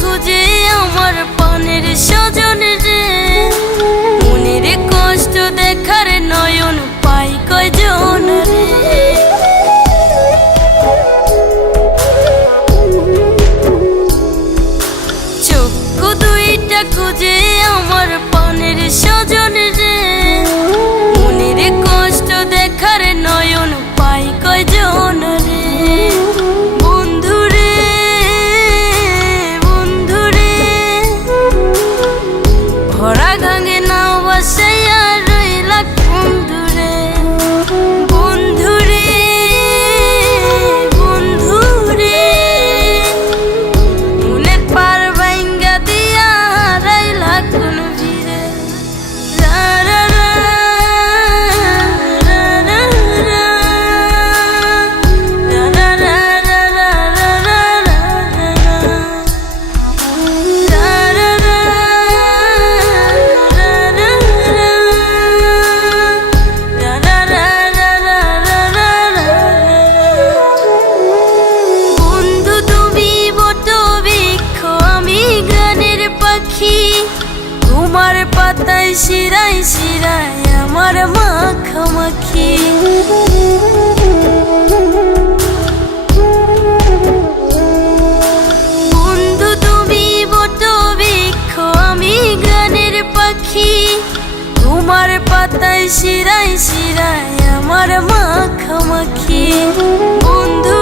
খুঁজে আমার পানের স্বজন রে। শিরায় শিরায় আমার মাখামাখি। বন্ধু তুমি বট বৃক্ষ, আমি গানের পাখি। তোমার পাতায় শিরায় শিরায় আমার মাখামাখি। বন্ধু